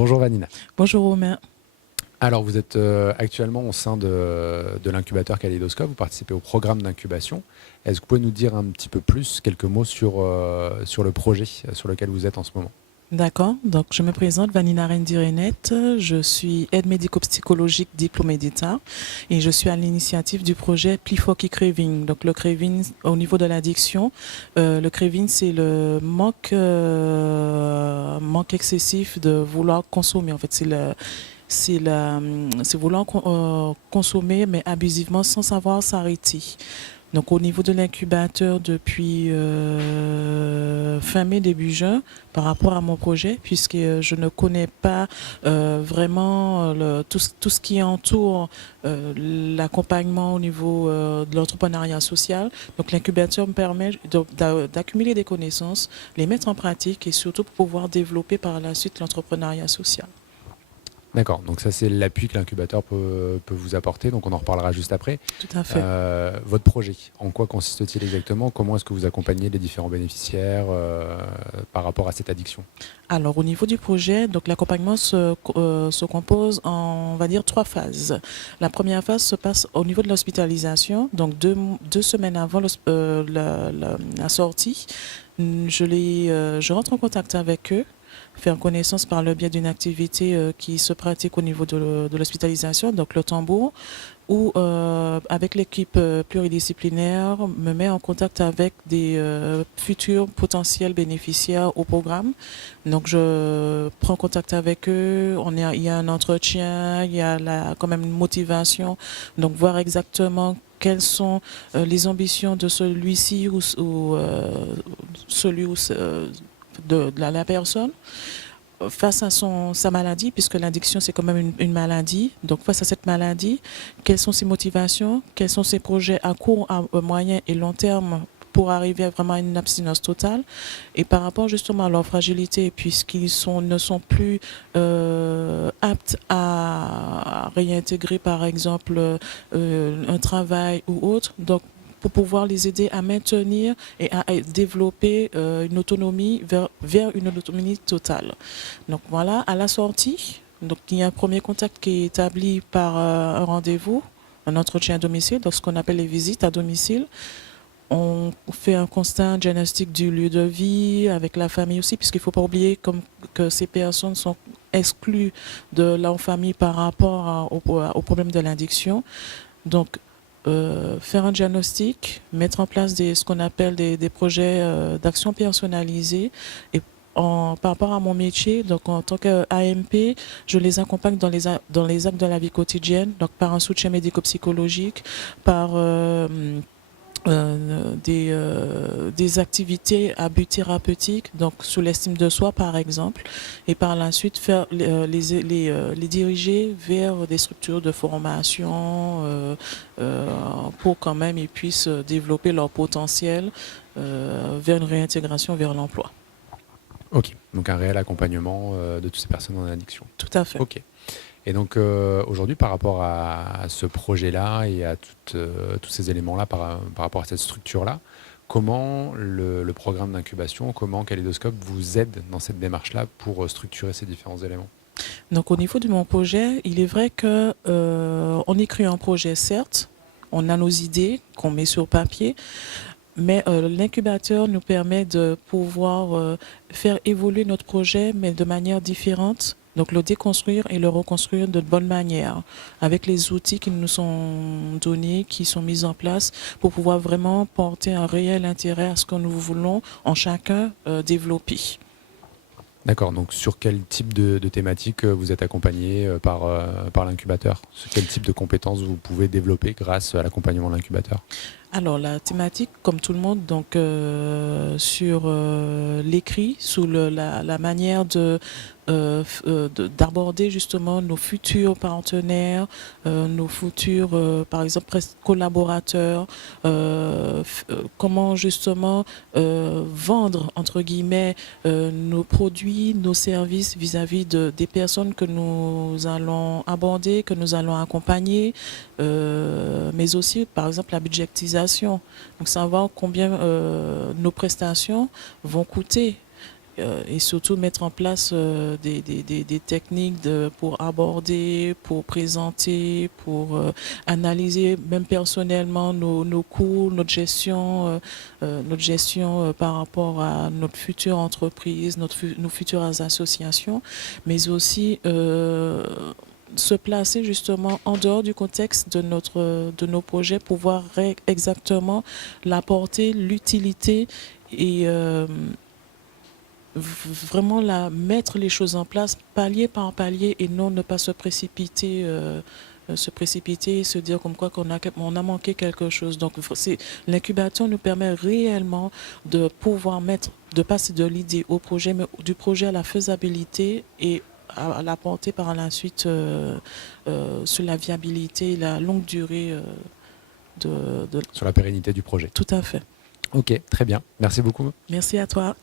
Bonjour Vanina. Bonjour Romain. Alors vous êtes actuellement au sein de l'incubateur Kaléidoscope, vous participez au programme d'incubation. Est-ce que vous pouvez nous dire un petit peu plus, quelques mots sur le projet sur lequel vous êtes en ce moment? D'accord, donc je me présente Vanina Rendirenette, je suis aide médico-psychologique diplômée d'État et je suis à l'initiative du projet Plifoki Craving. Donc le craving au niveau de l'addiction, le craving c'est le manque excessif de vouloir consommer. En fait c'est vouloir consommer mais abusivement sans savoir s'arrêter. Donc au niveau de l'incubateur depuis fin mai, début juin, par rapport à mon projet, puisque je ne connais pas vraiment tout ce qui entoure l'accompagnement au niveau de l'entrepreneuriat social. Donc l'incubateur me permet d'accumuler des connaissances, les mettre en pratique et surtout pour pouvoir développer par la suite l'entrepreneuriat social. D'accord, donc ça c'est l'appui que l'incubateur peut vous apporter, donc on en reparlera juste après. Tout à fait. Votre projet, en quoi consiste-t-il exactement? Comment est-ce que vous accompagnez les différents bénéficiaires par rapport à cette addiction? Alors, au niveau du projet, donc l'accompagnement se compose en, on va dire, 3 phases. La première phase se passe au niveau de l'hospitalisation, donc 2 semaines avant la sortie. Je rentre en contact avec eux, faire connaissance par le biais d'une activité qui se pratique au niveau de l'hospitalisation, donc le tambour, où avec l'équipe pluridisciplinaire, me met en contact avec des futurs potentiels bénéficiaires au programme. Donc je prends contact avec eux, il y a un entretien, il y a quand même une motivation, donc voir exactement quelles sont les ambitions de celui-ci ou celui ou de la personne face à sa maladie, puisque l'addiction, c'est quand même une maladie. Donc, face à cette maladie, quelles sont ses motivations, quels sont ses projets à court, à moyen et long terme pour arriver à vraiment une abstinence totale. Et par rapport justement à leur fragilité, puisqu'ils ne sont plus aptes à réintégrer, par exemple, un travail ou autre. Donc, pour pouvoir les aider à maintenir et à développer une autonomie vers une autonomie totale. Donc voilà, à la sortie, donc il y a un premier contact qui est établi par un rendez-vous, un entretien à domicile, donc ce qu'on appelle les visites à domicile. On fait un constat, un diagnostic du lieu de vie avec la famille aussi, puisqu'il ne faut pas oublier que ces personnes sont exclues de leur famille par rapport au problème de l'addiction. Donc, faire un diagnostic, mettre en place ce qu'on appelle des projets d'action personnalisée et par rapport à mon métier, donc en tant qu'AMP, je les accompagne dans les actes de la vie quotidienne, donc par un soutien médico-psychologique, par des activités à but thérapeutique, donc sous l'estime de soi par exemple, et par la suite les diriger vers des structures de formation pour quand même ils puissent développer leur potentiel vers une réintégration vers l'emploi. Ok, donc un réel accompagnement de toutes ces personnes en addiction. Tout à fait. Ok. Et donc aujourd'hui, par rapport à ce projet-là et à tous ces éléments-là, par rapport à cette structure-là, comment le programme d'incubation, comment Kaléidoscope vous aide dans cette démarche-là pour structurer ces différents éléments? Donc au niveau de mon projet, il est vrai que on écrit un projet, certes, on a nos idées qu'on met sur papier, mais l'incubateur nous permet de pouvoir faire évoluer notre projet, mais de manière différente. Donc le déconstruire et le reconstruire de bonne manière, avec les outils qui nous sont donnés, qui sont mis en place, pour pouvoir vraiment porter un réel intérêt à ce que nous voulons en chacun développer. D'accord, donc sur quel type de thématique vous êtes accompagné par l'incubateur? Sur quel type de compétences vous pouvez développer grâce à l'accompagnement de l'incubateur? Alors la thématique, comme tout le monde, donc sur l'écrit, sous la manière d'aborder justement nos futurs partenaires, nos futurs, par exemple, collaborateurs, comment justement vendre, entre guillemets, nos produits, nos services vis-à-vis des personnes que nous allons aborder, que nous allons accompagner, mais aussi, par exemple, la budgétisation. Donc, savoir combien nos prestations vont coûter et surtout mettre en place des techniques pour aborder, pour présenter, pour analyser même personnellement nos coûts, notre gestion par rapport à notre future entreprise, nos futures associations, mais aussi se placer justement en dehors du contexte de nos projets pour voir exactement la portée, l'utilité et vraiment mettre les choses en place palier par palier et non ne pas se précipiter et se dire comme quoi on a manqué quelque chose. Donc l'incubateur nous permet réellement de pouvoir de passer de l'idée au projet, mais du projet à la faisabilité et à la porter par la suite sur la viabilité et la longue durée sur la pérennité du projet. Tout à fait. Ok, très bien. Merci beaucoup. Merci à toi.